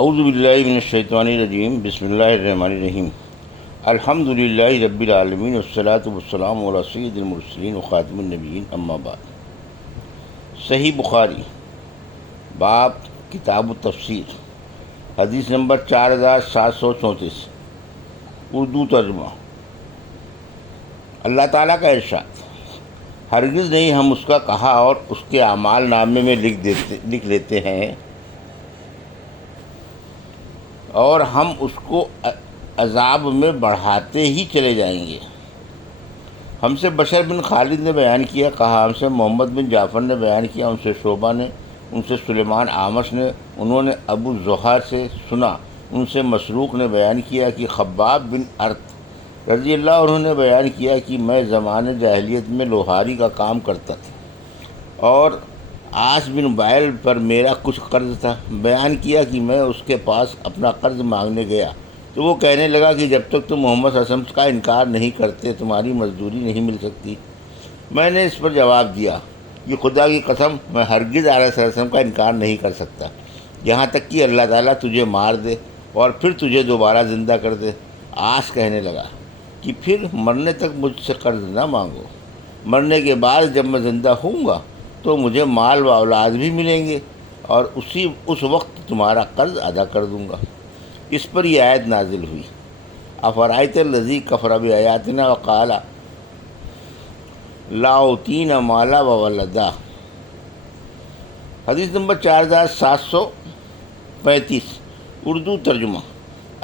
اعوذ باللہ من الشیطان الرجیم، بسم اللہ الرحمن الرحیم۔ الحمد للہ رب العالمین، والصلاۃ والسلام علی سید المرسلین وخاتم النبیین، اما بعد۔ صحیح بخاری باب کتاب التفسیر، حدیث نمبر 4734، اردو ترجمہ۔ اللہ تعالیٰ کا ارشاد، ہرگز نہیں ہم اس کا کہا اور اس کے اعمال نامے میں لکھ لیتے ہیں، اور ہم اس کو عذاب میں بڑھاتے ہی چلے جائیں گے۔ ہم سے بشر بن خالد نے بیان کیا، کہا ہم سے محمد بن جعفر نے بیان کیا، ان سے شعبہ نے، ان سے سلیمان اعمش نے، انہوں نے ابو زحیٰ سے سنا، ان سے مسروق نے بیان کیا کہ خباب بن ارت رضی اللہ عنہ نے بیان کیا کہ میں زمانے جاہلیت میں لوہاری کا کام کرتا تھا اور عاص بن وائل پر میرا کچھ قرض تھا۔ بیان کیا کہ میں اس کے پاس اپنا قرض مانگنے گیا تو وہ کہنے لگا کہ جب تک تم محمد صلی اللہ علیہ وسلم کا انکار نہیں کرتے تمہاری مزدوری نہیں مل سکتی۔ میں نے اس پر جواب دیا کہ خدا کی قسم میں ہرگز صلی اللہ علیہ وسلم کا انکار نہیں کر سکتا، یہاں تک کہ اللہ تعالیٰ تجھے مار دے اور پھر تجھے دوبارہ زندہ کر دے۔ عاص کہنے لگا کہ پھر مرنے تک مجھ سے قرض نہ مانگو، مرنے کے بعد جب میں زندہ ہوں گا تو مجھے مال و اولاد بھی ملیں گے اور اس وقت تمہارا قرض ادا کر دوں گا۔ اس پر یہ آیت نازل ہوئی، افرأیت الذی کفر بآیاتنا وقال لاؤتین مالا وولدا۔ حدیث نمبر 4735، اردو ترجمہ۔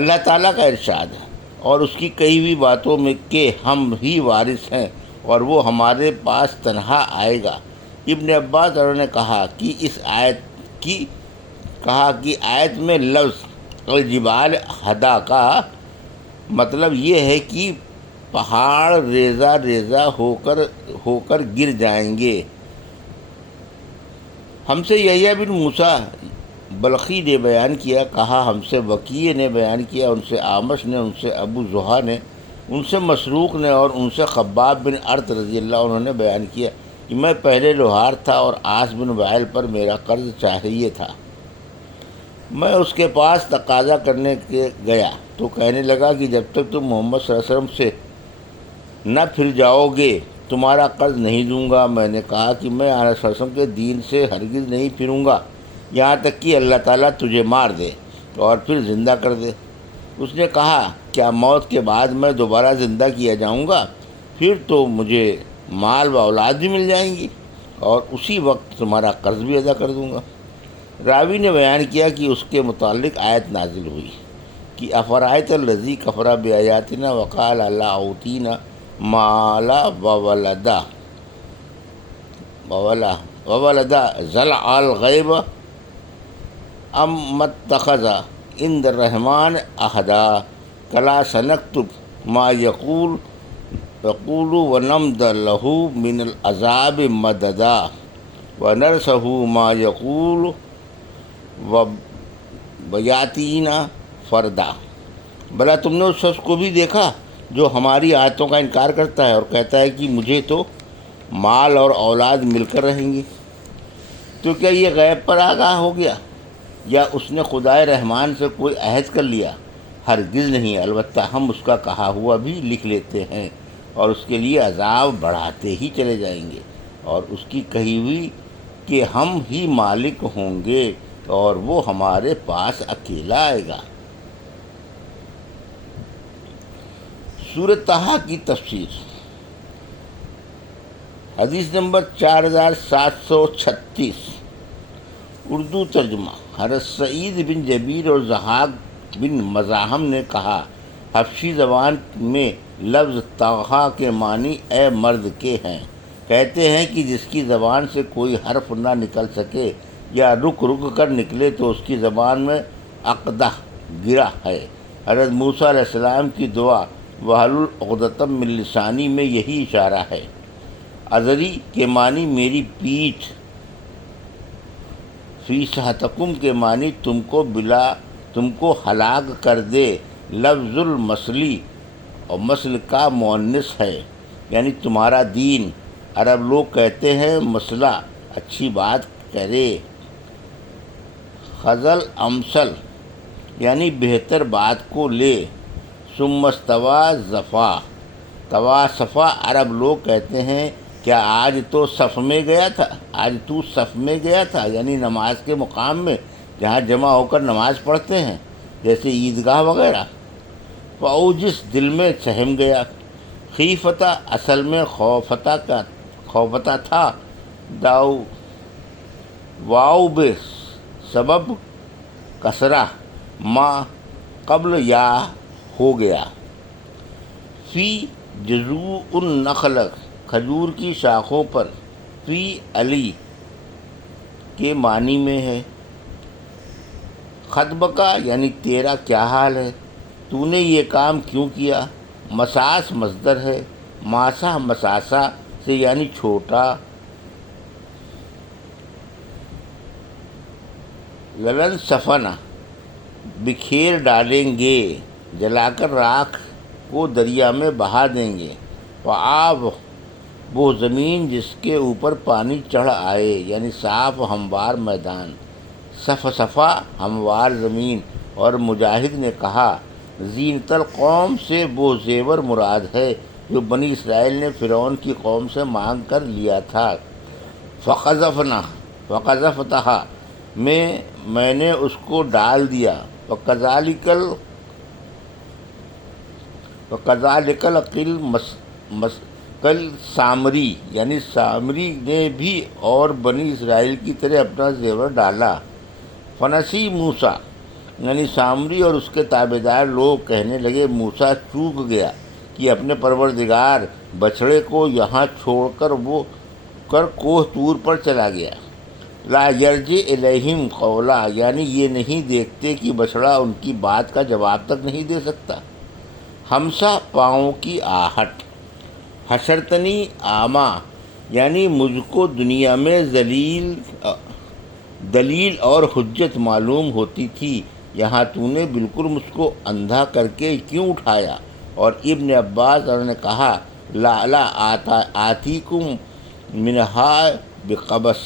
اللہ تعالیٰ کا ارشاد ہے، اور اس کی کہی ہوئی باتوں میں کہ ہم ہی وارث ہیں اور وہ ہمارے پاس تنہا آئے گا۔ ابن عباس نے کہا کہ آیت میں لفظ الجبال ہدا کا مطلب یہ ہے کہ پہاڑ ریزہ ریزہ ہو کر گر جائیں گے۔ ہم سے یحییٰ بن موسیٰ بلخی نے بیان کیا، کہا ہم سے وکیع نے بیان کیا، ان سے اعمش نے، ان سے ابو زحیٰ نے، ان سے مسروق نے اور ان سے خباب بن ارت رضی اللہ عنہ نے بیان کیا کہ میں پہلے لوہار تھا اور عاص بن وائل پر میرا قرض چاہیے تھا۔ میں اس کے پاس تقاضا کرنے کے گیا تو کہنے لگا کہ جب تک تم محمد صلی اللہ علیہ وسلم سے نہ پھر جاؤ گے تمہارا قرض نہیں دوں گا۔ میں نے کہا کہ میں آن صلی اللہ علیہ وسلم کے دین سے ہرگز نہیں پھروں گا یہاں تک کہ اللہ تعالیٰ تجھے مار دے اور پھر زندہ کر دے۔ اس نے کہا کیا موت کے بعد میں دوبارہ زندہ کیا جاؤں گا؟ پھر تو مجھے مال و اولاد بھی مل جائیں گی اور اسی وقت تمہارا قرض بھی ادا کر دوں گا۔ راوی نے بیان کیا کہ اس کے متعلق آیت نازل ہوئی کہ افرأیت الذی کفر بآیاتنا وقال لاؤتینا مالا وولدا زرع الغیب ام متخذ عند الرحمن عہدا کلا سنکتب ما یقول ونمد له من العذاب مددا ونرثه ما یقول ویاتینا فردا۔ بھلا تم نے اس شخص کو بھی دیکھا جو ہماری آیتوں کا انکار کرتا ہے اور کہتا ہے کہ مجھے تو مال اور اولاد مل کر رہیں گی؟ تو کیا یہ غیب پر آگاہ ہو گیا یا اس نے خدائے رحمان سے کوئی عہد کر لیا؟ ہرگز نہیں، البتہ ہم اس کا کہا ہوا بھی لکھ لیتے ہیں اور اس کے لیے عذاب بڑھاتے ہی چلے جائیں گے، اور اس کی کہی ہوئی کہ ہم ہی مالک ہوں گے اور وہ ہمارے پاس اکیلا آئے گا۔ سورۃ طٰہٰ کی تفسیر، حدیث نمبر 4736، اردو ترجمہ۔ حضرت سعید بن جبیر اور ضحاک بن مزاحم نے کہا، حبشی زبان میں لفظ طغیٰ کے معنی اے مرد کے ہیں، کہتے ہیں کہ جس کی زبان سے کوئی حرف نہ نکل سکے یا رک کر نکلے تو اس کی زبان میں عقدہ گرا ہے۔ حضرت موسیٰ علیہ السلام کی دعا وَاحْلُلْ عُقْدَةً مِّن لِّسَانِی میں یہی اشارہ ہے۔ عذری کے معنی میری پیٹھ، فی صحتکم کے معنی تم کو ہلاک کر دے۔ لفظ المثلی اور مثل کا مؤنث ہے، یعنی تمہارا دین۔ عرب لوگ کہتے ہیں مسئلہ اچھی بات کرے۔ خزل امثل یعنی بہتر بات کو لے۔ ثم استوى صفا، توا صفا عرب لوگ کہتے ہیں کیا آج تو صف میں گیا تھا، آج تو صف میں گیا تھا، یعنی نماز کے مقام میں جہاں جمع ہو کر نماز پڑھتے ہیں جیسے عیدگاہ وغیرہ۔ فاوجس دل میں سہم گیا، خیفتہ اصل میں خوفتہ تھا، داؤ واؤ بے سبب کسرہ ما قبل یا ہو گیا۔ فی جذوع النخل، کھجور کی شاخوں پر، فی علی کے معنی میں ہے۔ خطبکا یعنی تیرا کیا حال ہے، تو نے یہ کام کیوں کیا۔ مساس مصدر ہے، ماسا مساسا سے یعنی چھوٹا۔ للن سفنا بکھیر ڈالیں گے، جلا کر راکھ کو دریا میں بہا دیں گے۔ وآب وہ زمین جس کے اوپر پانی چڑھ آئے، یعنی صاف ہموار میدان۔ صفا ہموار زمین۔ اور مجاہد نے کہا زینت القوم سے وہ زیور مراد ہے جو بنی اسرائیل نے فرعون کی قوم سے مانگ کر لیا تھا۔ فقذفتھا میں نے اس کو ڈال دیا۔ وَكَذَلِكَ کل سامری، یعنی سامری نے بھی اور بنی اسرائیل کی طرح اپنا زیور ڈالا۔ فنسی موسیٰ، یعنی سامری اور اس کے تابعدار لوگ کہنے لگے موسیٰ چوک گیا کہ اپنے پروردگار بچھڑے کو یہاں چھوڑ کر وہ کوہ طور پر چلا گیا۔ لا یرجع الیہم قولا، یعنی یہ نہیں دیکھتے کہ بچھڑا ان کی بات کا جواب تک نہیں دے سکتا۔ ہمسا پاؤں کی آہٹ۔ حشرتنی اعمیٰ، یعنی مجھ کو دنیا میں دلیل اور حجت معلوم ہوتی تھی، یہاں تو نے بالکل مجھ کو اندھا کر کے کیوں اٹھایا۔ اور ابن عباس نے کہا لا آتیکم منہا بقبس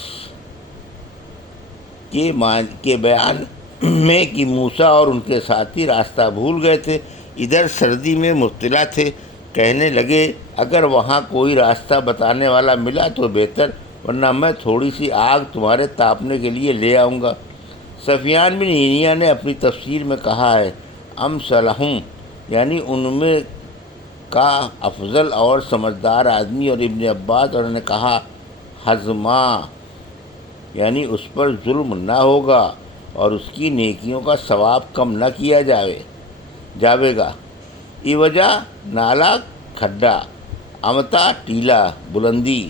کے بیان میں کہ موسیٰ اور ان کے ساتھی راستہ بھول گئے تھے، ادھر سردی میں مبتلا تھے۔ کہنے لگے اگر وہاں کوئی راستہ بتانے والا ملا تو بہتر، ورنہ میں تھوڑی سی آگ تمہارے تاپنے کے لیے لے آؤں گا۔ سفیان بن عینیہ نے اپنی تفسیر میں کہا ہے امثلہم، یعنی ان میں کا افضل اور سمجھدار آدمی، اور ابن عباس اور نے کہا حزما، یعنی اس پر ظلم نہ ہوگا اور اس کی نیکیوں کا ثواب کم نہ کیا جاوے گا۔ ایوجا نالا کھڈا، امتا ٹیلا بلندی،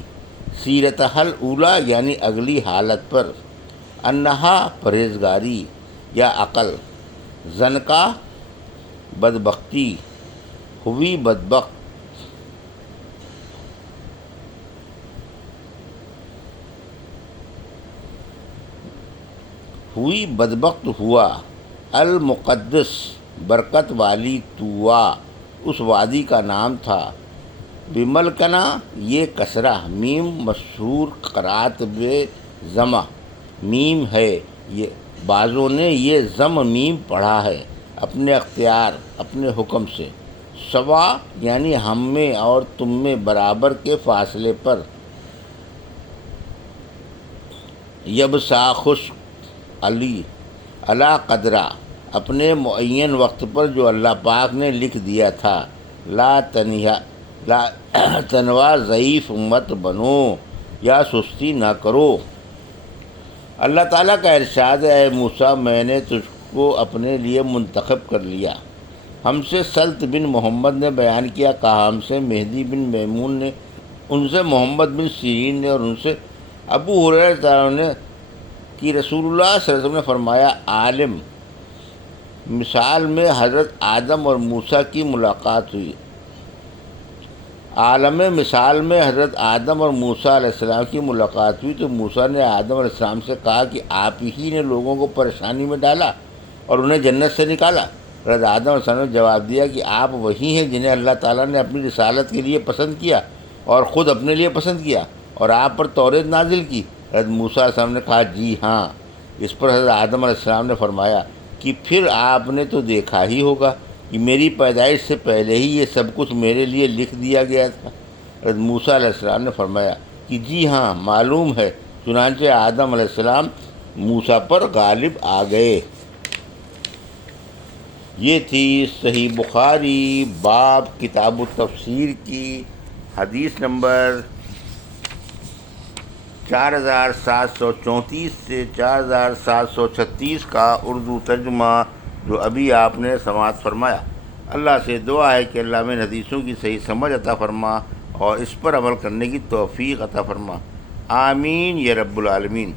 سیرتحل اولا یعنی اگلی حالت پر، انہا پرہیزگاری یا عقل، زنکا بدبختی، ہوئی بدبخت ہوا، المقدس برکت والی طوا اس وادی کا نام تھا۔ بملکنہ یہ کسرہ میم مشہور قرات بے ضمہ میم ہے، یہ بعضوں نے یہ ضم میم پڑھا ہے اپنے اختیار اپنے حکم سے۔ سوا یعنی ہم میں اور تم میں برابر کے فاصلے پر۔ یبسا خشک علی علا قدرہ اپنے معین وقت پر جو اللہ پاک نے لکھ دیا تھا۔ لا تنوا ضعیف مت بنو یا سستی نہ کرو۔ اللہ تعالیٰ کا ارشاد ہے اے موسیٰ میں نے تجھ کو اپنے لیے منتخب کر لیا۔ ہم سے سلط بن محمد نے بیان کیا، کہا ہم سے مہدی بن میمون نے، ان سے محمد بن سیرین نے، اور ان سے ابو ہریرہ نے کہ رسول اللہ صلی اللہ علیہ وسلم نے فرمایا عالم مثال میں حضرت آدم اور موسیٰ کی ملاقات ہوئی۔ عالم مثال میں حضرت آدم اور موسیٰ علیہ السلام کی ملاقات ہوئی تو موسیٰ نے آدم علیہ السلام سے کہا کہ آپ ہی نے لوگوں کو پریشانی میں ڈالا اور انہیں جنت سے نکالا۔ حضرت آدم علیہ السلام نے جواب دیا کہ آپ وہی ہیں جنہیں اللہ تعالیٰ نے اپنی رسالت کے لیے پسند کیا اور خود اپنے لیے پسند کیا اور آپ پر توریت نازل کی۔ حضرت موسیٰ علیہ السلام نے کہا جی ہاں۔ اس پر حضرت آدم علیہ السلام نے فرمایا کہ پھر آپ نے تو دیکھا ہی ہوگا کہ میری پیدائش سے پہلے ہی یہ سب کچھ میرے لیے لکھ دیا گیا تھا۔ حضرت موسیٰ علیہ السلام نے فرمایا کہ جی ہاں معلوم ہے، چنانچہ آدم علیہ السلام موسیٰ پر غالب آ گئے۔ یہ تھی صحیح بخاری باب کتاب التفسیر کی حدیث نمبر 4734 سے 4736 کا اردو ترجمہ جو ابھی آپ نے سماعت فرمایا۔ اللہ سے دعا ہے کہ اللہ میں حدیثوں کی صحیح سمجھ عطا فرما اور اس پر عمل کرنے کی توفیق عطا فرما، آمین یا رب العالمین۔